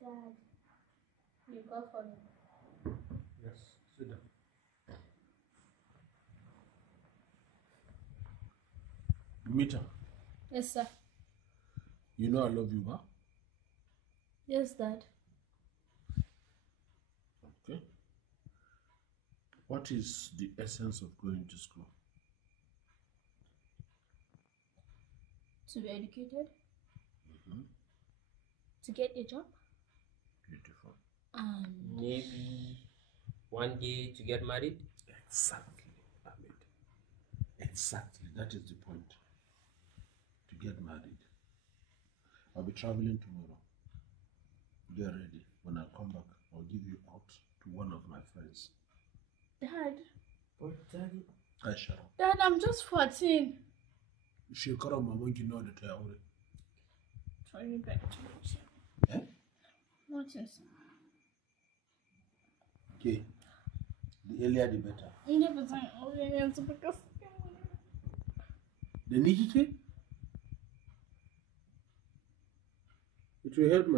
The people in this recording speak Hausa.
Dad, you go for it. Yes, sit down. Mita, Yes, sir. you know I love you, huh? Yes, Dad. Okay. What is the essence of going to school? To be educated. To get a job. Beautiful. Maybe one day to get married? Exactly, Ahmed. Exactly, that is the point. To get married. I'll be traveling tomorrow. Get ready. When I come back, I'll give you out to one of my friends. Dad. But Daddy... I shut up. Dad, I'm just 14. Shekara mamanki nawa da ta yi aure? Try me back to it. Eh? Nothing, sir. Okay. The earlier the better. 100% obedience because... The Nikki? It will help my